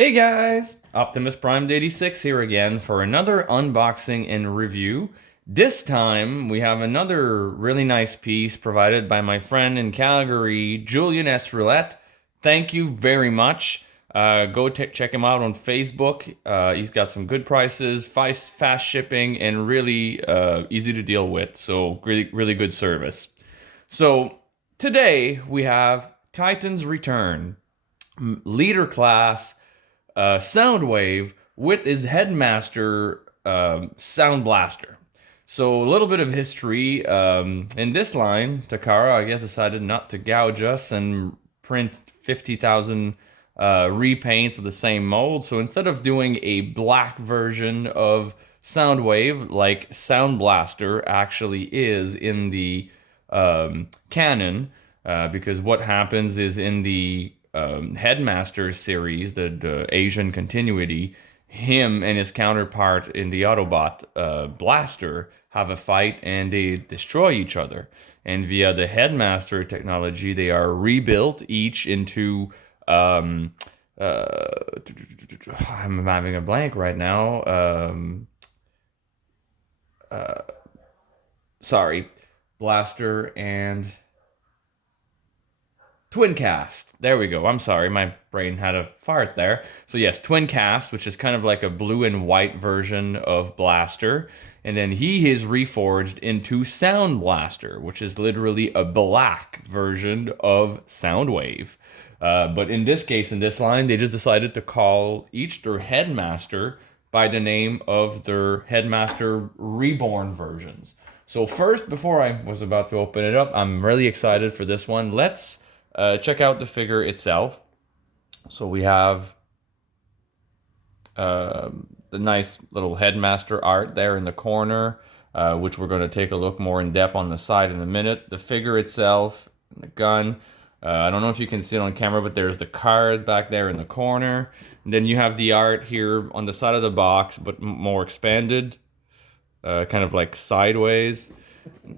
Hey guys, Optimus Prime 86 here again for another unboxing and review. This time we have another really nice piece provided by my friend in Calgary, Julian S. Roulette. Thank you very much. Go check him out on Facebook. He's got some good prices, fast shipping, and really easy to deal with. So really good service. So today we have Titan's Return, leader class Soundwave with his headmaster Sound Blaster. So a little bit of history. In this line, Takara, I guess, decided not to gouge us and print 50,000 repaints of the same mold. So instead of doing a black version of Soundwave, like Sound Blaster actually is in the canon, because what happens is in the Headmaster series, the Asian continuity, him and his counterpart in the Autobot Blaster have a fight and they destroy each other. And via the Headmaster technology, they are rebuilt each into. I'm having a blank right now. Uh, Sorry, Blaster and Twin Cast. There we go. I'm sorry, my brain had a fart there. So yes, Twin Cast, which is kind of like a blue and white version of Blaster, and then he is reforged into Sound Blaster, which is literally a black version of Soundwave. But in this case, in this line, they just decided to call each their headmaster by the name of their headmaster reborn versions. So first, before I was about to open it up, I'm really excited for this one. Let's check out the figure itself. So we have the nice little headmaster art there in the corner, which we're going to take a look more in depth on the side in a minute. The figure itself, the gun. I don't know if you can see it on camera, but there's the card back there in the corner. And then you have the art here on the side of the box, but more expanded, kind of like sideways.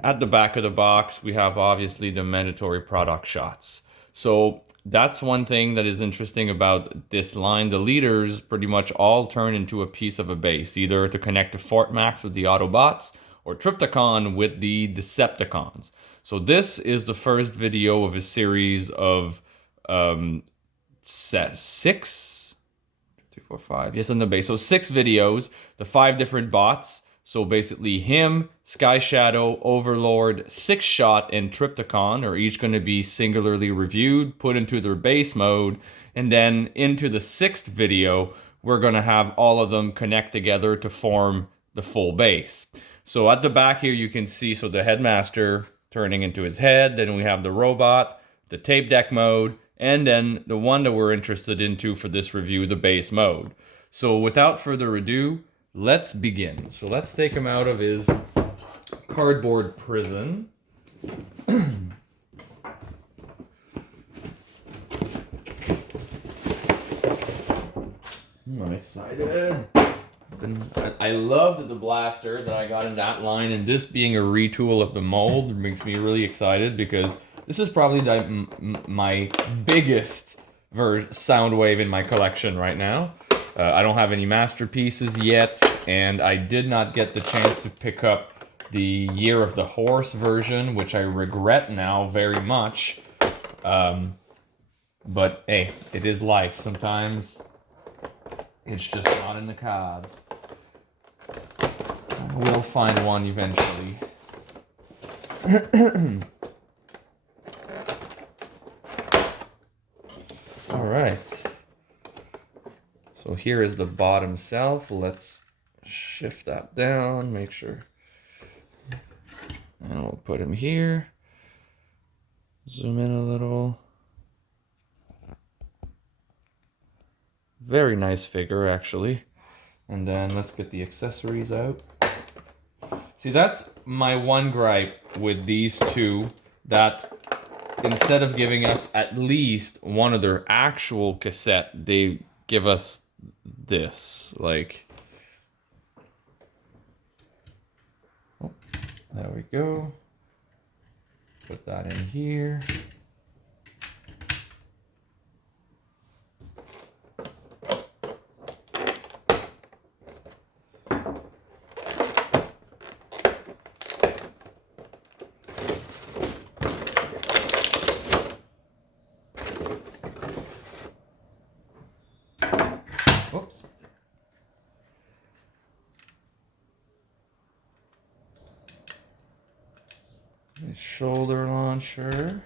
At the back of the box, we have obviously the mandatory product shots. So that's one thing that is interesting about this line. The leaders pretty much all turn into a piece of a base, either to connect to Fort Max with the Autobots or Trypticon with the Decepticons. So this is the first video of a series of six, 2, 4, 5. Yes, on the base. So 6 videos, the 5 different bots. So basically him, Sky Shadow, Overlord, Six Shot, and Trypticon are each going to be singularly reviewed, put into their base mode, and then into the 6th video, we're going to have all of them connect together to form the full base. So at the back here you can see, so the headmaster turning into his head, then we have the robot, the tape deck mode, and then the one that we're interested into for this review, the base mode. So without further ado, let's begin. So let's take him out of his cardboard prison. I'm excited. I loved the blaster that I got in that line, and this being a retool of the mold makes me really excited because this is probably my biggest Soundwave in my collection right now. I don't have any masterpieces yet, and I did not get the chance to pick up the Year of the Horse version, which I regret now very much. But hey, it is life. Sometimes it's just not in the cards. We'll find one eventually. All right. So here is the bottom self. Let's shift that down, make sure. And we'll put him here. Zoom in a little. Very nice figure, actually. And then let's get the accessories out. See, that's my one gripe with these two, that instead of giving us at least one of their actual cassette, they give us this. Like, oh, there we go. Put that in here. Oops. The shoulder launcher.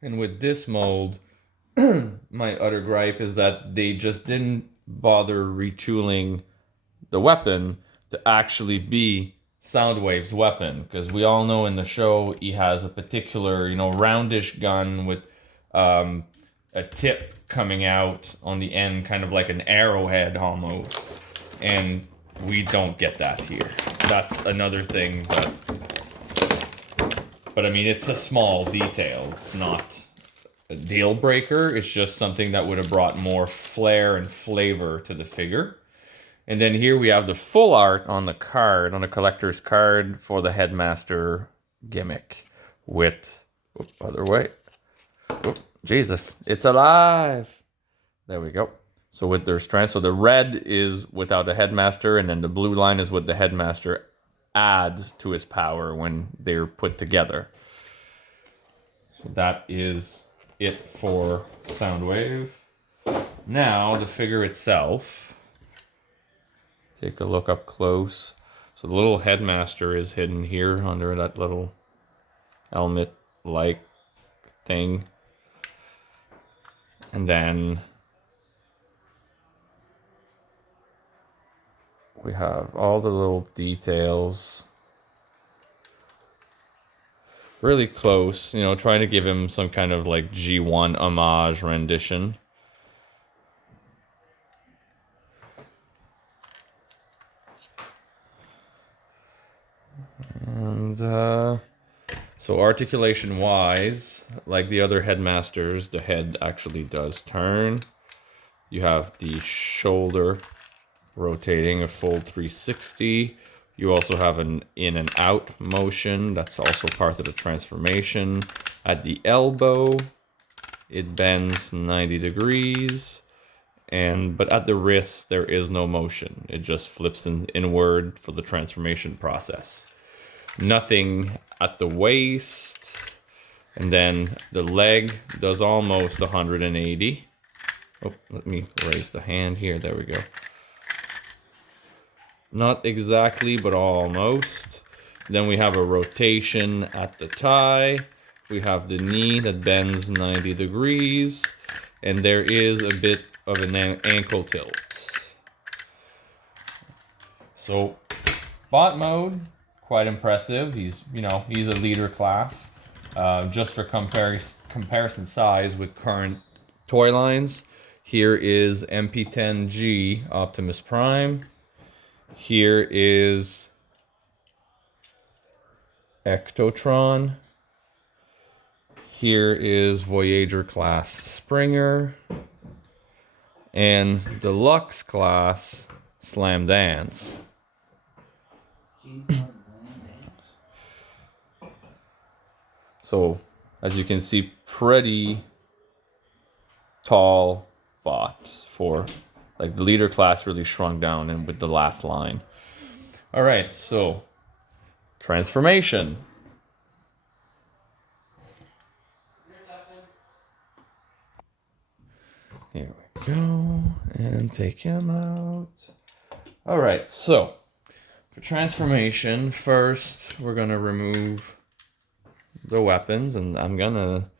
And with this mold, my utter gripe is that they just didn't bother retooling the weapon to actually be Soundwave's weapon, because we all know in the show he has a particular, roundish gun with a tip coming out on the end, kind of like an arrowhead almost, and we don't get that here. That's another thing but I mean, it's a small detail. It's not a deal breaker. It's just something that would have brought more flair and flavor to the figure. And then here we have the full art on the card, on the collector's card for the Headmaster gimmick with, other way. Jesus, it's alive. There we go. So with their strength, so the red is without the Headmaster, and then the blue line is with the Headmaster adds to his power when they're put together. So that is it for Soundwave. Now the figure itself. Take a look up close. So the little Headmaster is hidden here under that little helmet-like thing. And then we have all the little details. Really close, trying to give him some kind of like G1 homage rendition. And so articulation wise, like the other Headmasters, the head actually does turn. You have the shoulder rotating a full 360. You also have an in and out motion. That's also part of the transformation. At the elbow, it bends 90 degrees. But at the wrist, there is no motion. It just flips inward for the transformation process. Nothing at the waist. And then the leg does almost 180. Oh, let me raise the hand here. There we go. Not exactly, but almost. Then we have a rotation at the thigh. We have the knee that bends 90 degrees. And there is a bit of an ankle tilt. So, bot mode, quite impressive. He's a leader class. Just for comparison size with current toy lines, here is MP10G Optimus Prime. Here is Ectotron. Here is Voyager class Springer. And Deluxe class Slam Dance. So, as you can see, pretty tall bot for, like, the leader class really shrunk down and with the last line. All right, so transformation. Here we go, and take him out. All right, so for transformation, first we're gonna remove the weapons, and I'm gonna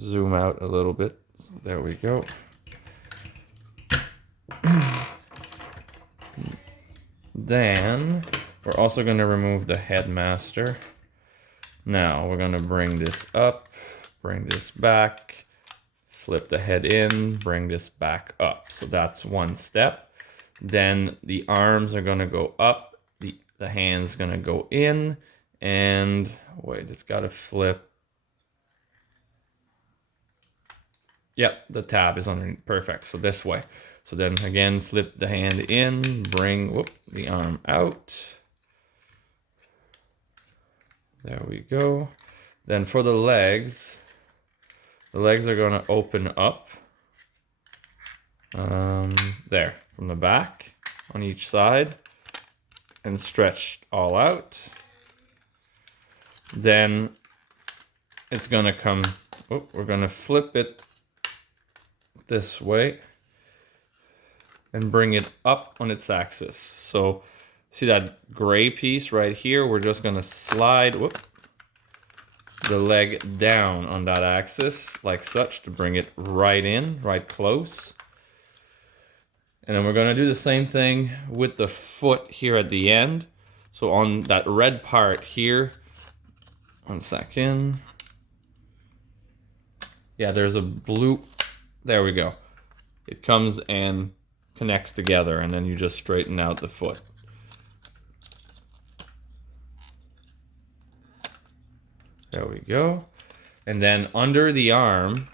zoom out a little bit. There we go. Then we're also gonna remove the Headmaster. Now we're gonna bring this up, bring this back, flip the head in, bring this back up. So that's one step. Then the arms are gonna go up, the hand's gonna go in, and wait, it's gotta flip. Yep, the tab is underneath. Perfect. So this way. So then again, flip the hand in, bring the arm out. There we go. Then for the legs are going to open up. there, from the back on each side, and stretched all out. Then it's gonna come, we're gonna flip it this way and bring it up on its axis. So see that gray piece right here? We're just gonna slide the leg down on that axis like such to bring it right in, right close. And then we're gonna do the same thing with the foot here at the end. So on that red part here, 1 second. Yeah, there's a blue, there we go. It comes and connects together, and then you just straighten out the foot. There we go. And then under the arm,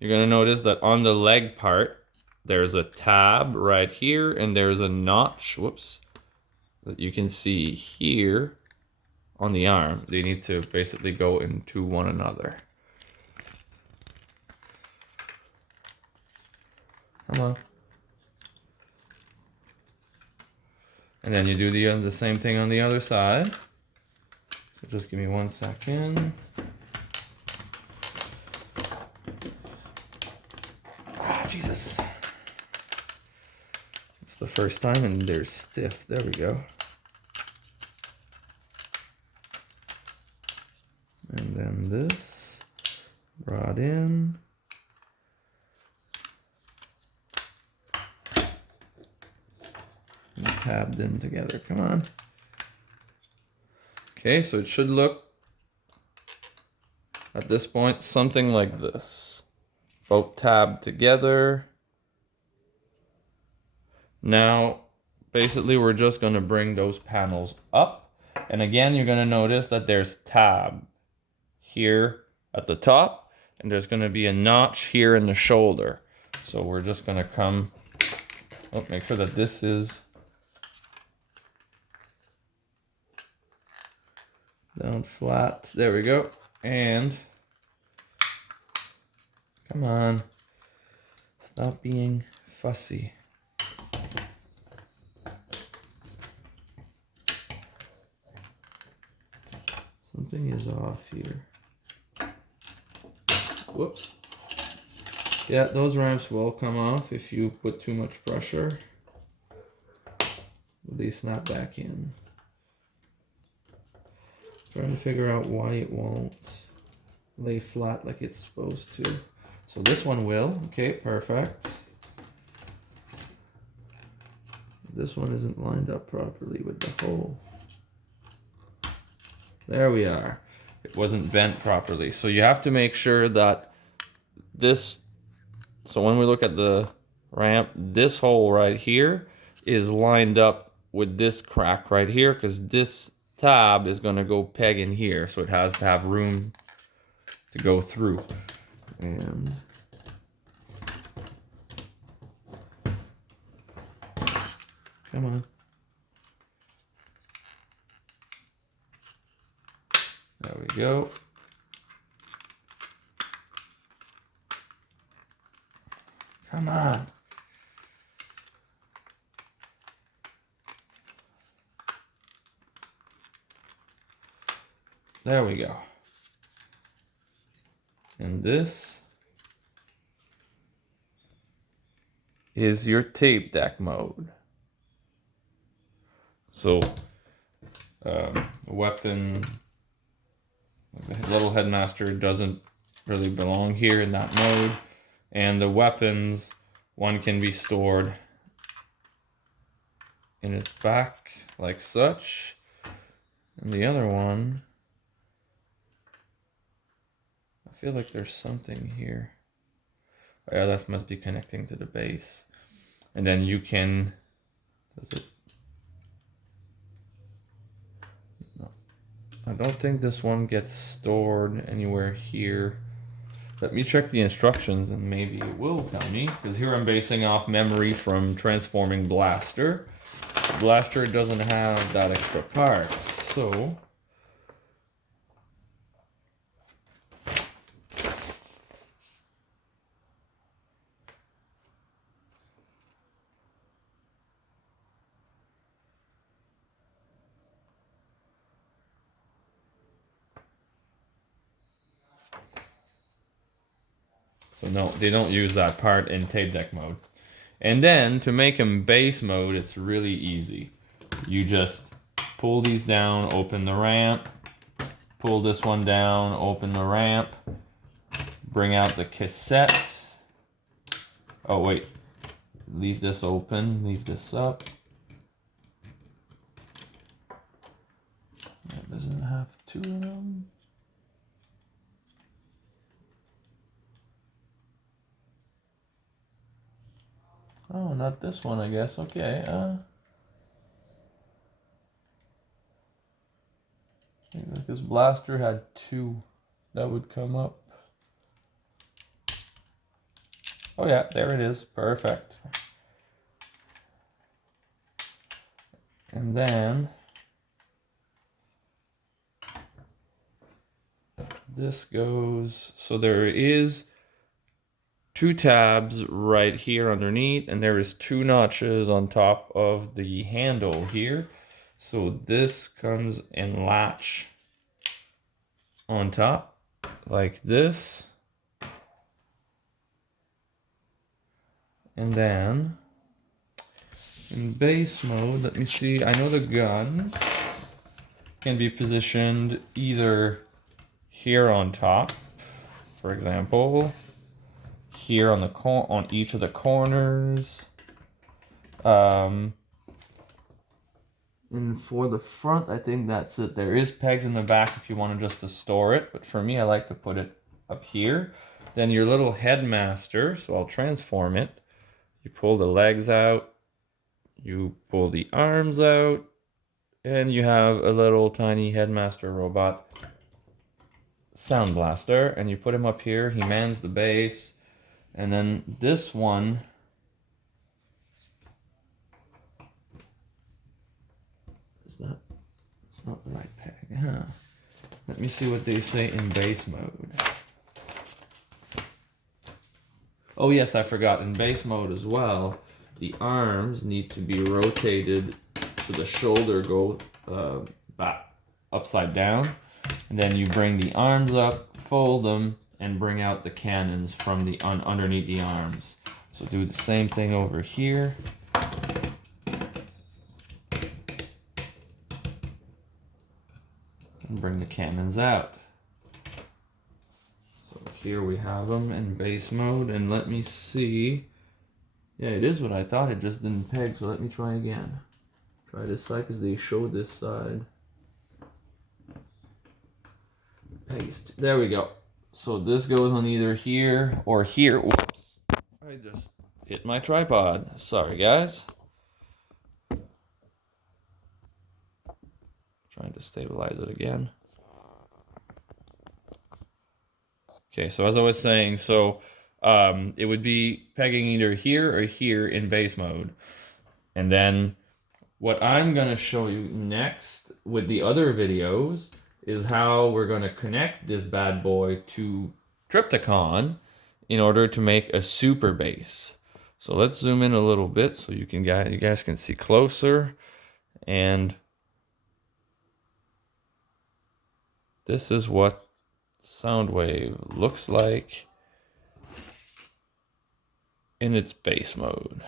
you're gonna notice that on the leg part, there's a tab right here, and there's a notch, that you can see here on the arm. They need to basically go into one another. Come on. And then you do the same thing on the other side. So just give me 1 second. Ah, Jesus. It's the first time and they're stiff. There we go. And then this brought in. And tabbed in together. Come on. Okay, so it should look at this point something like this. Both tabbed together. Now, basically we're just going to bring those panels up. And again, you're going to notice that there's tab here at the top, and there's going to be a notch here in the shoulder. So we're just going to come, make sure that this is down flat. There we go. And come on, stop being fussy. Something is off here. Whoops. Yeah, those ramps will come off if you put too much pressure. They snap back in. Trying to figure out why it won't lay flat like it's supposed to. So this one will. Okay, perfect. This one isn't lined up properly with the hole. There we are. It wasn't bent properly. So you have to make sure that this, so when we look at the ramp, this hole right here is lined up with this crack right here, because this tab is going to go peg in here, so it has to have room to go through. And come on. There we go. Come on. There we go. And this is your tape deck mode. So, weapon, the little headmaster doesn't really belong here in that mode. And the weapons, one can be stored in its back like such. And the other one, I feel like there's something here. Oh, yeah, that must be connecting to the base. And then you can, does it? No. I don't think this one gets stored anywhere here. Let me check the instructions and maybe it will tell me, because here I'm basing off memory from transforming Blaster. Blaster doesn't have that extra part, so So no, they don't use that part in tape deck mode. And then to make them bass mode, it's really easy. You just pull these down, open the ramp, pull this one down, open the ramp, bring out the cassette. Oh wait, leave this open, leave this up. That doesn't have two of them. Oh, not this one, I guess. Okay. Like this blaster had two that would come up. Oh yeah, there it is. Perfect. And then this goes, so there is two tabs right here underneath, and there is two notches on top of the handle here. So this comes and latch on top like this. And then in bass mode, let me see, I know the gun can be positioned either here on top, for example, here on the on each of the corners. And for the front, I think that's it. There is pegs in the back if you want just to store it, but for me, I like to put it up here. Then your little headmaster, so I'll transform it. You pull the legs out, you pull the arms out, and you have a little tiny headmaster robot sound blaster, and you put him up here. He mans the bass. And then this one, it's not the right peg, huh? Let me see what they say in bass mode. Oh yes, I forgot, in bass mode as well, the arms need to be rotated so the shoulder go back upside down, and then you bring the arms up, fold them, and bring out the cannons from the underneath the arms. So do the same thing over here. And bring the cannons out. So here we have them in bass mode, and let me see. Yeah, it is what I thought, it just didn't peg, so let me try again. Try this side, because they showed this side. Paste. There we go. So this goes on either here or here. Whoops. I just hit my tripod. Sorry, guys. Trying to stabilize it again. Okay, so as I was saying, it would be pegging either here or here in bass mode. And then what I'm going to show you next with the other videos is how we're going to connect this bad boy to Triptychon in order to make a super bass. So let's zoom in a little bit so you guys can see closer. And this is what Soundwave looks like in its bass mode.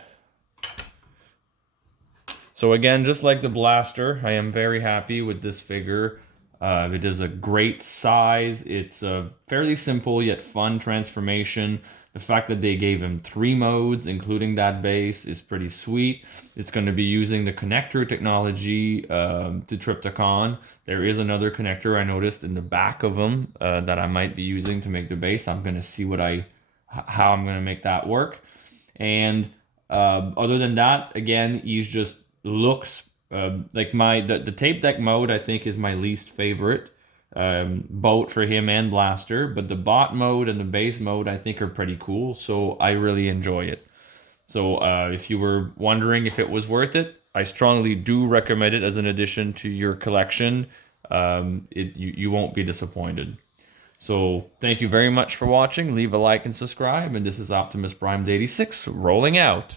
So again, just like the blaster, I am very happy with this figure. It is a great size. It's a fairly simple yet fun transformation. The fact that they gave him 3 modes, including that bass, is pretty sweet. It's going to be using the connector technology to Triptychon. There is another connector I noticed in the back of him that I might be using to make the bass. I'm going to see how I'm going to make that work. And other than that, again, he's just looks like the tape deck mode, I think, is my least favorite boat for him and blaster, but the bot mode and the bass mode I think are pretty cool, so I really enjoy it. So if you were wondering if it was worth it, I strongly do recommend it as an addition to your collection. You won't be disappointed. So thank you very much for watching. Leave a like and subscribe, and this is Optimus Prime 86 rolling out.